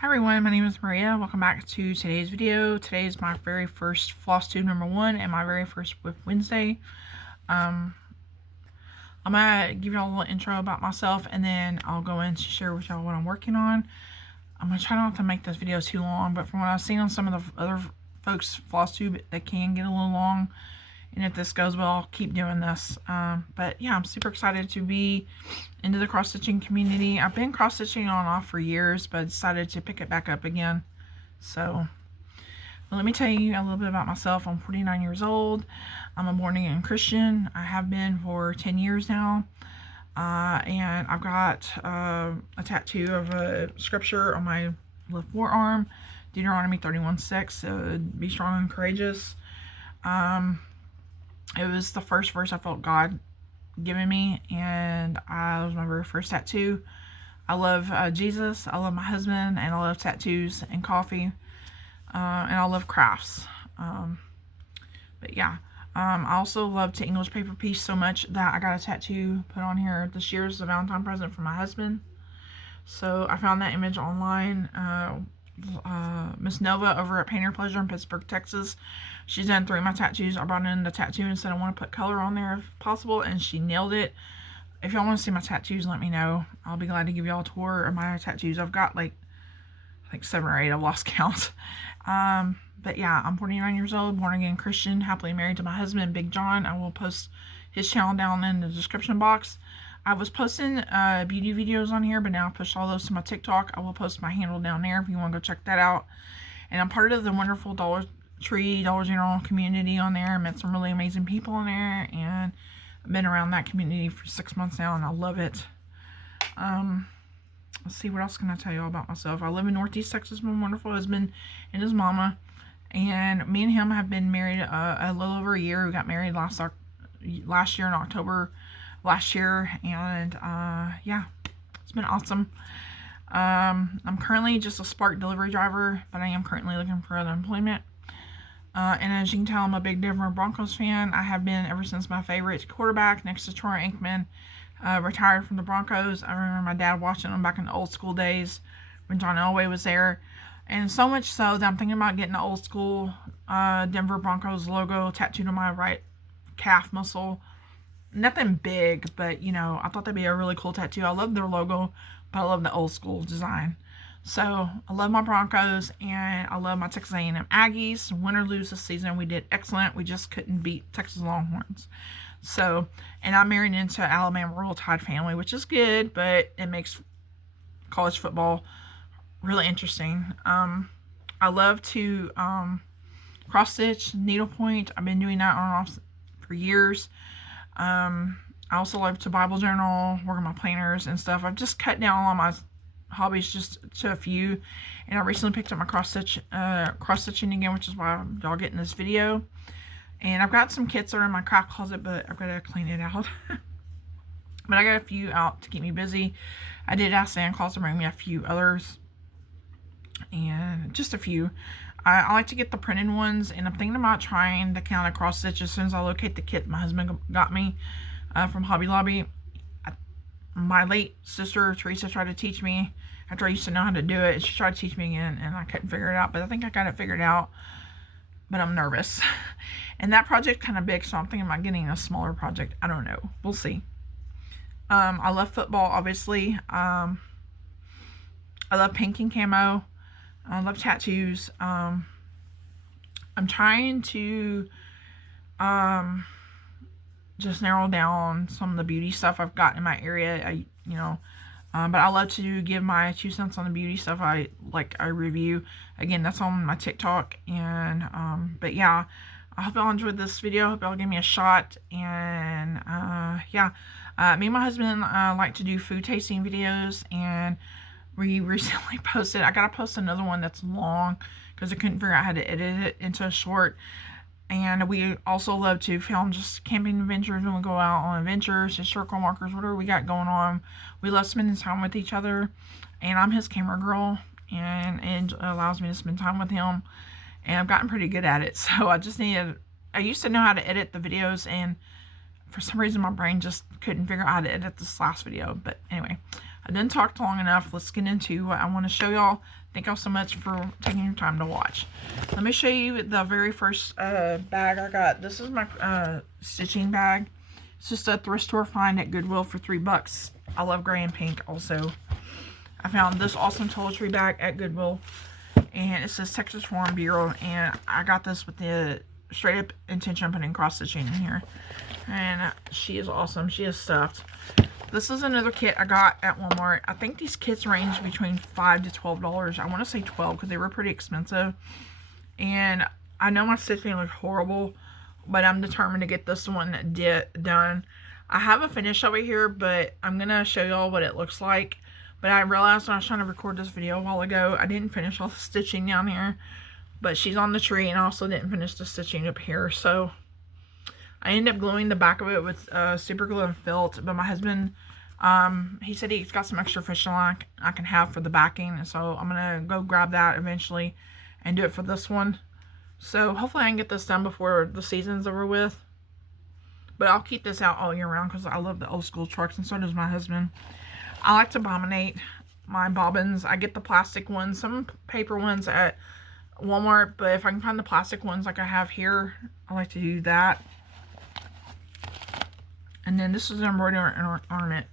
Hi everyone, my name is Maria. Welcome back to today's video. Today is my very first floss tube number 1 and my very first WIP Wednesday. I'm gonna give y'all a little intro about myself and then I'll go in to share with y'all what I'm working on. I'm gonna try not to make this video too long, but from what I've seen on some of the other folks' floss tube, they can get a little long. And if this goes well, I'll keep doing this. But yeah, I'm super excited to be into the cross-stitching community. I've been cross-stitching on and off for years, but I decided to pick it back up again. So let me tell you a little bit about myself. I'm 49 years old. I'm a born-again Christian. I have been for 10 years now. And I've got a tattoo of a scripture on my left forearm, Deuteronomy 31:6. So be strong and courageous. It was the first verse I felt God giving me, and it was my very first tattoo. I love Jesus, I love my husband, and I love tattoos and coffee, and I love crafts. But yeah, I also love to English paper piece so much that I got a tattoo put on here this year as a Valentine present for my husband. So I found that image online. Miss Nova over at Painter Pleasure in Pittsburgh, Texas. She's done 3 of my tattoos. I brought in the tattoo and said I want to put color on there if possible, and she nailed it. If y'all want to see my tattoos, let me know. I'll be glad to give y'all a tour of my tattoos. I've got like 7 or 8. I've lost count. But yeah, I'm 49 years old, born again Christian, happily married to my husband, Big John. I will post his channel down in the description box. I was posting beauty videos on here, but now I've pushed all those to my TikTok. I will post my handle down there if you want to go check that out. And I'm part of the wonderful Dollar General community on there. I met some really amazing people on there, and I've been around that community for 6 months now, and I love it. Let's see, what else can I tell you all about myself? I live in Northeast Texas with my wonderful husband and his mama, and me and him have been married a little over a year. We got married last year in October last year, and yeah, it's been awesome. I'm currently just a Spark delivery driver, but I am currently looking for other employment. And as you can tell, I'm a big Denver Broncos fan. I have been ever since my favorite quarterback, next to Troy Aikman, retired from the Broncos. I remember my dad watching them back in the old school days when John Elway was there. And so much so that I'm thinking about getting the old school Denver Broncos logo tattooed on my right calf muscle. Nothing big, but you know, I thought that'd be a really cool tattoo. I love their logo, but I love the old school design. So I love my Broncos, and I love my Texas A&M Aggies. Win or lose this season, we did excellent. We just couldn't beat Texas Longhorns. So, and I'm married into Alabama Royal Tide family, which is good, but it makes college football really interesting. I love to cross stitch, needlepoint. I've been doing that on and off for years. I also love to Bible journal, work on my planners and stuff. I've just cut down on my hobbies just to a few, and I recently picked up my cross stitching again, which is why y'all getting this video. And I've got some kits that are in my craft closet, but I've got to clean it out. But I got a few out to keep me busy. I did ask Santa Claus to bring me a few others, and just a few. I like to get the printed ones, and I'm thinking about trying the kind of cross stitch as soon as I locate the kit my husband got me from Hobby Lobby. My late sister Teresa tried to teach me after I used to know how to do it. She tried to teach me again, and I couldn't figure it out, but I think I got it figured out, but I'm nervous. And that project kind of big, so I'm thinking about getting a smaller project. I don't know, we'll see. I love football, obviously. I love painting camo. I love tattoos. I'm trying to just narrow down some of the beauty stuff I've got in my area. But I love to give my 2 cents on the beauty stuff I review. Again, that's on my TikTok. And but yeah, I hope y'all enjoyed this video. I hope y'all give me a shot. And yeah, me and my husband like to do food tasting videos, and we recently posted, I gotta post another one that's long because I couldn't figure out how to edit it into a short. And we also love to film just camping adventures when we go out on adventures, historical markers, whatever we got going on. We love spending time with each other, and I'm his camera girl, and it allows me to spend time with him, and I've gotten pretty good at it. So I used to know how to edit the videos, and for some reason my brain just couldn't figure out how to edit this last video. But anyway, I done talked long enough. Let's get into what I want to show y'all. Thank y'all so much for taking your time to watch. Let me show you the very first bag I got. This is my stitching bag. It's just a thrift store find at Goodwill for $3. I love gray and pink also. I found this awesome toiletry bag at Goodwill. And it says Texas Farm Bureau. And I got this with the straight up intention of putting cross stitching in here. And she is awesome. She is stuffed. This is another kit I got at Walmart. I think these kits range between $5 to $12. I want to say 12 because they were pretty expensive. And I know my stitching looks horrible, but I'm determined to get this one done. I have a finish over here, but I'm going to show y'all what it looks like. But I realized when I was trying to record this video a while ago, I didn't finish all the stitching down here. But she's on the tree, and I also didn't finish the stitching up here. So I ended up gluing the back of it with super glue and felt. But my husband, he said he's got some extra fishing line I can have for the backing. And so I'm going to go grab that eventually and do it for this one. So hopefully I can get this done before the season's over with. But I'll keep this out all year round because I love the old school trucks, and so does my husband. I like to bombinate my bobbins. I get the plastic ones, some paper ones at Walmart, but if I can find the plastic ones like I have here, I like to do that. And then this is an embroidery ornament.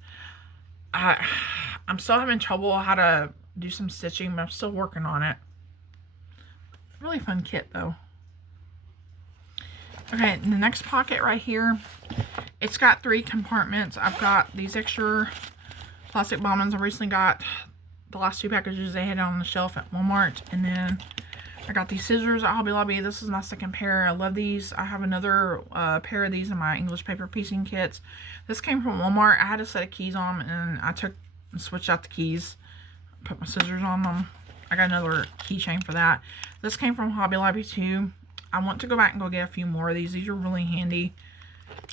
I'm still having trouble how to do some stitching, but I'm still working on it. Really fun kit though. Okay, the next pocket right here, it's got 3 compartments. I've got these extra plastic bobbins. I recently got the last 2 packages they had on the shelf at Walmart. And then I got these scissors at Hobby Lobby. This is my second pair. I love these. I have another pair of these in my English paper piecing kits. This came from Walmart. I had a set of keys on them, and I took and switched out the keys. Put my scissors on them. I got another keychain for that. This came from Hobby Lobby too. I want to go back and go get a few more of these. These are really handy.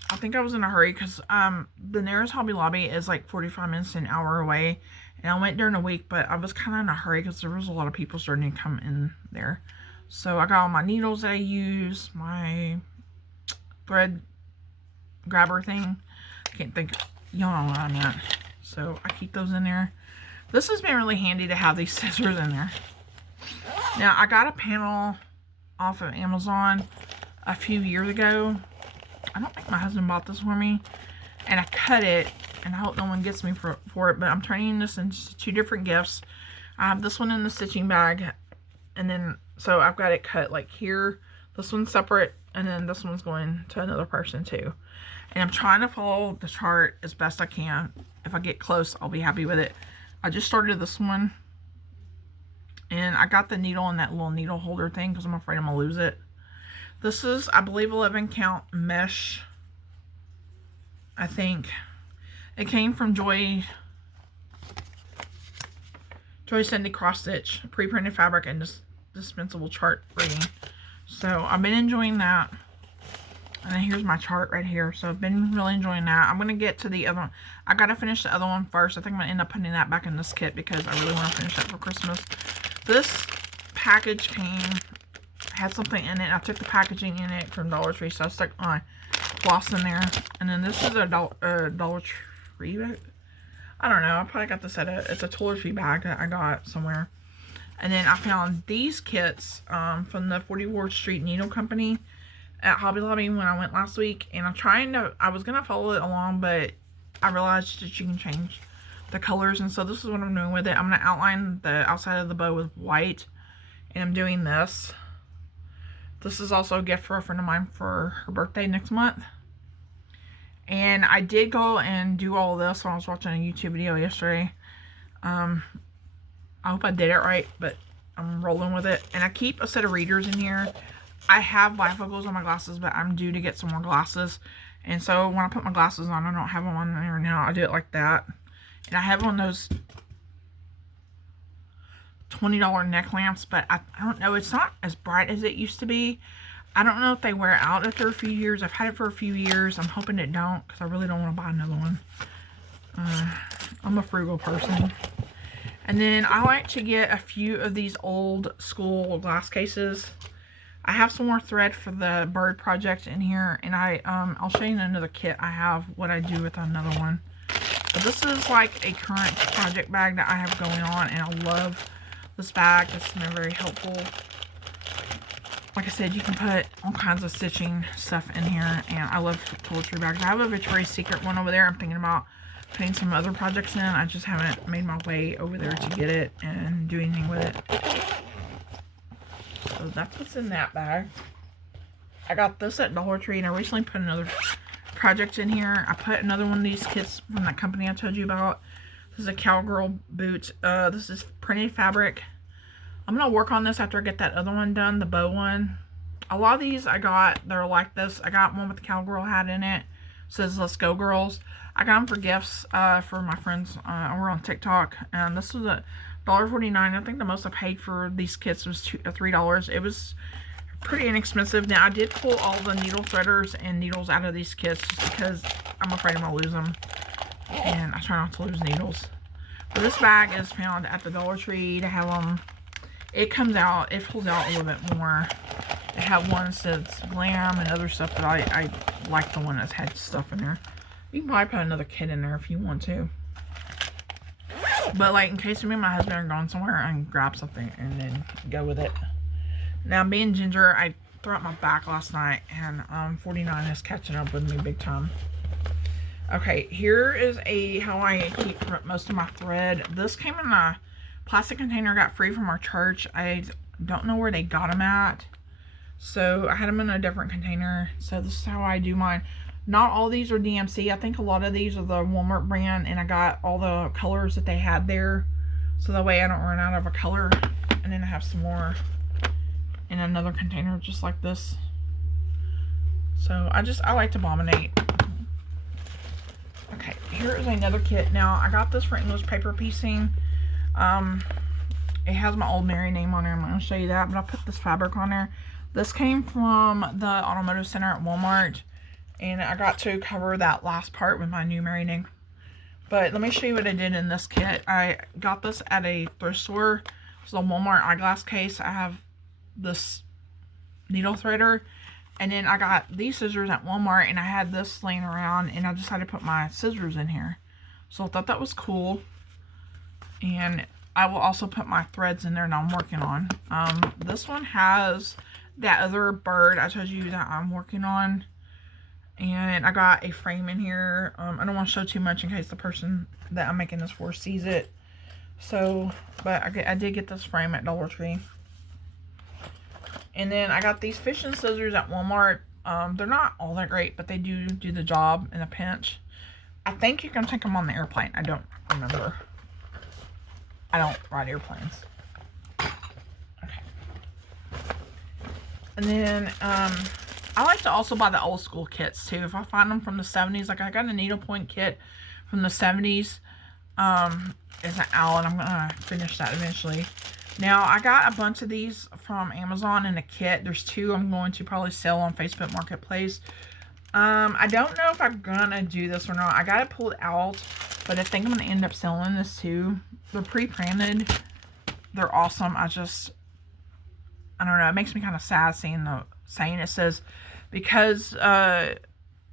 I think I was in a hurry because the nearest Hobby Lobby is like 45 minutes to an hour away. And I went during the week, but I was kind of in a hurry because there was a lot of people starting to come in there. So I got all my needles that I use, my thread grabber thing. I can't think, y'all know what I meant. So I keep those in there. This has been really handy to have these scissors in there. Now I got a panel off of Amazon a few years ago. I don't think my husband bought this for me. And I cut it, and I hope no one gets me for it, but I'm turning this into 2 different gifts. I have this one in the stitching bag, and then, so I've got it cut like here. This one's separate, and then this one's going to another person too. And I'm trying to follow the chart as best I can. If I get close, I'll be happy with it. I just started this one, and I got the needle in that little needle holder thing because I'm afraid I'm going to lose it. This is, I believe, 11 count mesh. I think it came from Joy Cindy Cross Stitch, pre-printed fabric and dispensable chart reading. So I've been enjoying that. And then here's my chart right here. So I've been really enjoying that. I'm going to get to the other one. I got to finish the other one first. I think I'm going to end up putting that back in this kit because I really want to finish that for Christmas. This package had something in it. I took the packaging in it from Dollar Tree, so I stuck my floss in there. And then this is a Dollar Tree bag. I don't know. I probably got this it's a Dollar Tree bag that I got somewhere. And then I found these kits from the 40 Ward Street Needle Company at Hobby Lobby when I went last week. And I was going to follow it along, but I realized that you can change the colors. And so this is what I'm doing with it. I'm going to outline the outside of the bow with white. And I'm doing this. This is also a gift for a friend of mine for her birthday next month. And I did go and do all this when I was watching a YouTube video yesterday. I hope I did it right, but I'm rolling with it. And I keep a set of readers in here. I have bifocals on my glasses, but I'm due to get some more glasses. And so when I put my glasses on, I don't have them on there now. I do it like that. And I have one of those $20 neck lamps, but I don't know. It's not as bright as it used to be. I don't know if they wear out after a few years. I've had it for a few years. I'm hoping it don't because I really don't want to buy another one. I'm a frugal person. And then I like to get a few of these old school glass cases. I have some more thread for the bird project in here, and I'll show you in another kit I have what I do with another one. But this is like a current project bag that I have going on, and I love this bag. It's been very helpful. Like I said, you can put all kinds of stitching stuff in here, and I love toiletry bags. I have a Victoria's Secret one over there. I'm thinking about putting some other projects in. I just haven't made my way over there to get it and do anything with it. So that's what's in that bag. I got this at Dollar Tree, and I recently put another project in here. I put another one of these kits from that company I told you about. This is a cowgirl boot. This is printed fabric. I'm going to work on this after I get that other one done, the bow one. A lot of these I got, they're like this. I got one with the cowgirl hat in it. It says, "Let's go, girls." I got them for gifts for my friends over on TikTok. And this was $1.49. I think the most I paid for these kits was $3. It was pretty inexpensive. Now, I did pull all the needle threaders and needles out of these kits just because I'm afraid I'm going to lose them. And I try not to lose needles. But this bag is found at the Dollar Tree to have them. It comes out, it pulls out a little bit more. They have one that says glam and other stuff, but I like the one that's had stuff in there. You can probably put another kit in there if you want to. But like in case me and my husband are going somewhere, I can grab something and then go with it. Now being Ginger, I threw out my back last night, and 49 is catching up with me big time. Okay, here is how I keep most of my thread. This came in a plastic container I got free from our church. I don't know where they got them at, so I had them in a different container. So this is how I do mine. Not all these are DMC. I think a lot of these are the Walmart brand, and I got all the colors that they had there, so that way I don't run out of a color. And then I have some more in another container just like this. So I like to bombinate. Okay, here is another kit. Now I got this for English paper piecing. It has my Old Mary name on there. I'm not going to show you that, but I'll put this fabric on there. This came from the Automotive Center at Walmart, and I got to cover that last part with my new Mary name. But let me show you what I did in this kit. I got this at a thrift store. It's a Walmart eyeglass case. I have this needle threader, and then I got these scissors at Walmart, and I had this laying around, and I decided to put my scissors in here. So I thought that was cool. And I will also put my threads in there that I'm working on. This one has that other bird I told you that I'm working on. And I got a frame in here. I don't want to show too much in case the person that I'm making this for sees it. So, but I did get this frame at Dollar Tree. And then I got these fishing scissors at Walmart. They're not all that great, but they do the job in a pinch. I think you can take them on the airplane. I don't remember. I don't ride airplanes. Okay. And then I like to also buy the old school kits too. If I find them from the 70s, like I got a needlepoint kit from the 70s. It's an owl, and I'm gonna finish that eventually. Now I got a bunch of these from Amazon in a kit. There's two I'm going to probably sell on Facebook Marketplace. I don't know if I'm gonna do this or not. I got it pulled out, but I think I'm gonna end up selling this too. They're pre-printed. They're awesome. I don't know. It makes me kind of sad seeing the saying. It says, because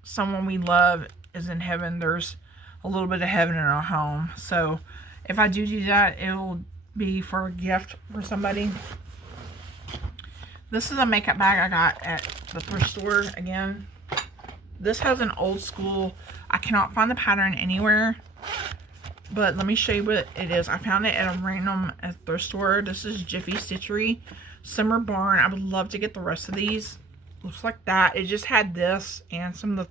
someone we love is in heaven, there's a little bit of heaven in our home. So if I do that, it will be for a gift for somebody. This is a makeup bag I got at the thrift store again. This has an old school. I cannot find the pattern anywhere, but let me show you what it is. I found it at a random thrift store. This is Jiffy Stitchery Summer Barn. I would love to get the rest of these. Looks like that. It just had this and some of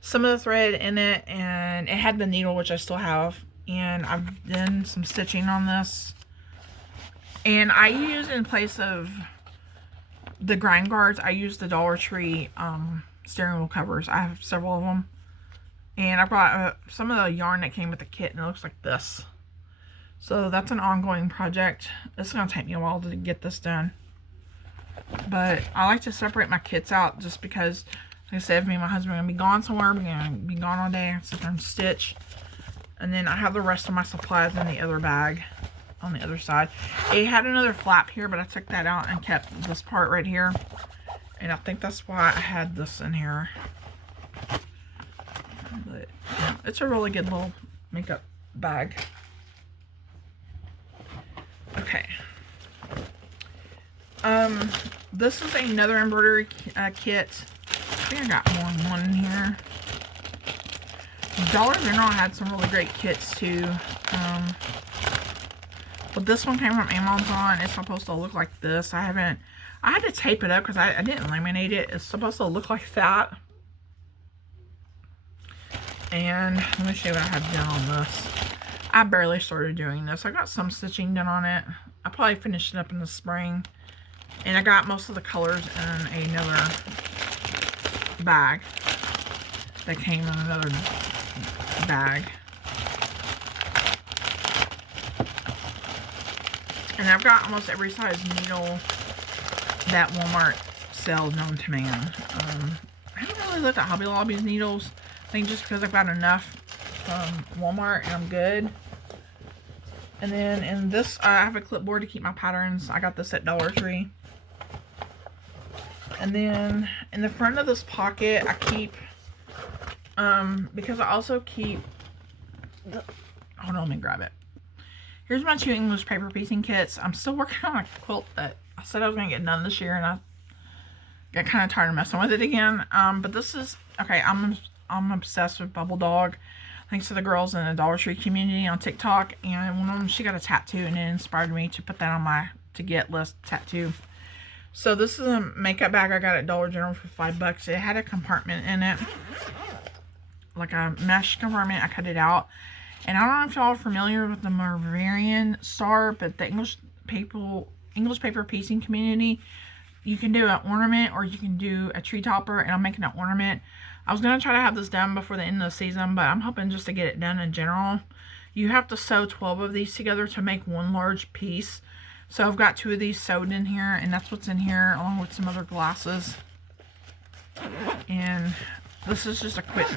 the thread in it, and it had the needle, which I still have. And I've done some stitching on this. And I use, in place of the grind guards, I use the Dollar Tree steering wheel covers. I have several of them. And I brought some of the yarn that came with the kit, and it looks like this. So that's an ongoing project. It's going to take me a while to get this done. But I like to separate my kits out just because, like I said, if me and my husband are going to be gone somewhere, we're going to be gone all day, sit there and stitch. And then I have the rest of my supplies in the other bag on the other side. It had another flap here, but I took that out and kept this part right here. And I think that's why I had this in here. But yeah, it's a really good little makeup bag. Okay. Okay. This is another embroidery kit. I think I got more than one in here. Dollar General had some really great kits too. But this one came from Amazon. It's supposed to look like this. I had to tape it up because I didn't laminate it. It's supposed to look like that. And let me show you what I have done on this. I barely started doing this. I got some stitching done on it. I probably finished it up in the spring. And I got most of the colors in another bag that came in another bag. And I've got almost every size needle that Walmart sells known to man. I haven't really looked at Hobby Lobby's needles. I think just because I've got enough from Walmart and I'm good. And then in this, I have a clipboard to keep my patterns. I got this at Dollar Tree. And then in the front of this pocket, I keep, because I also keep, hold on, let me grab it. Here's my 2 English paper piecing kits. I'm still working on a quilt that I said I was going to get done this year, and I got kind of tired of messing with it again. But this is, okay, I'm obsessed with Bubble Dog. Thanks to the girls in the Dollar Tree community on TikTok. And one of them, she got a tattoo, and it inspired me to put that on my to-get list tattoo. So this is a makeup bag I got at Dollar General for $5. It had a compartment in it, like a mesh compartment. I cut it out. And I don't know if y'all are familiar with the Bavarian star, but the English paper piecing community, you can do an ornament or you can do a tree topper, and I'm making an ornament. I was going to try to have this done before the end of the season, but I'm hoping just to get it done in general. You have to sew 12 of these together to make one large piece. So I've got 2 of these sewed in here, and that's what's in here, along with some other glasses. And this is just a quick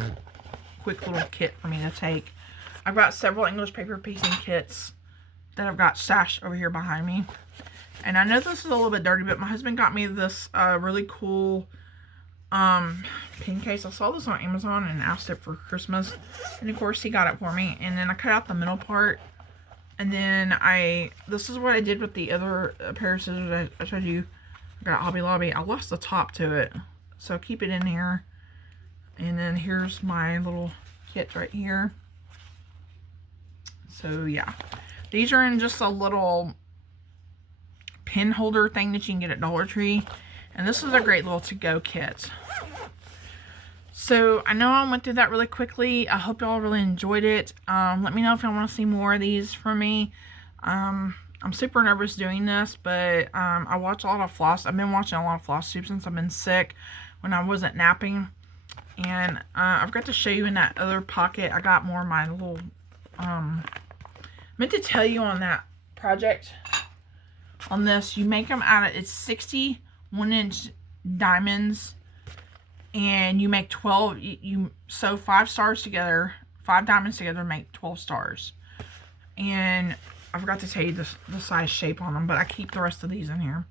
little kit for me to take. I've got several English paper piecing kits that I've got stashed over here behind me. And I know this is a little bit dirty, but my husband got me this really cool pin case. I saw this on Amazon and asked it for Christmas. And of course he got it for me. And then I cut out the middle part. And then this is what I did with the other pair of scissors I showed you. I got Hobby Lobby. I lost the top to it. So keep it in here. And then here's my little kit right here. So yeah. These are in just a little pin holder thing that you can get at Dollar Tree. And this is a great little to-go kit. So I know I went through that really quickly. I hope y'all really enjoyed it. Let me know if y'all want to see more of these from me. I'm super nervous doing this, but I watch a lot of floss. I've been watching a lot of Floss Tube since I've been sick when I wasn't napping. And I've got to show you in that other pocket. I got more of my little... meant to tell you on that project on this, you make them out of, it's 60 1-inch diamonds, and you make 12, you sew 5 stars together, 5 diamonds together make 12 stars. And I forgot to tell you the size shape on them, but I keep the rest of these in here.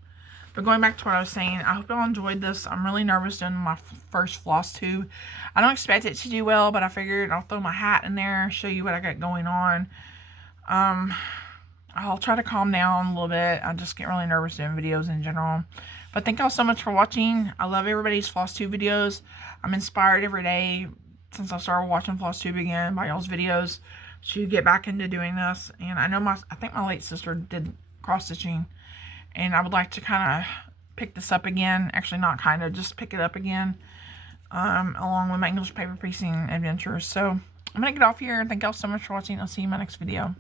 But going back to what I was saying, I hope y'all enjoyed this. I'm really nervous doing my first floss tube. I don't expect it to do well, but I figured I'll throw my hat in there, show you what I got going on. I'll try to calm down a little bit. I just get really nervous doing videos in general. But thank y'all so much for watching. I love everybody's Floss Tube videos. I'm inspired every day since I started watching Floss Tube again by y'all's videos to get back into doing this. And I know I think my late sister did cross stitching, and I would like to kind of pick this up again. Actually, not kind of, just pick it up again, along with my English paper piecing adventures. So I'm gonna get off here. Thank y'all so much for watching. I'll see you in my next video.